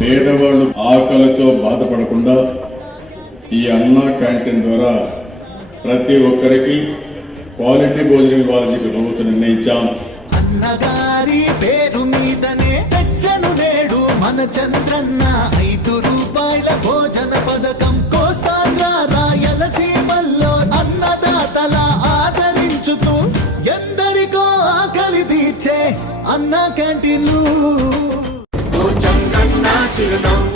పేదవాళ్ళు ఆకలితో బాధపడకుండా ఈ అన్న క్యాంటీన్ ద్వారా ప్రతి ఒక్కరికి క్వాలిటీ భోజనం ఇవ్వాలని చెప్పి ప్రభుత్వం నిర్ణయించాం. అన్నగారి పేరు మీదనే తెచ్చను నేడు మన చంద్రన్న ఐదు రూపాయల భోజన పథకం కోస్తాంధ్ర రాయలసీమల్లో అన్నదాతల ఆదరించుతూ ఎందరికో ఆకలి తీర్చే అన్న క్యాంటీన్లు. 记得当。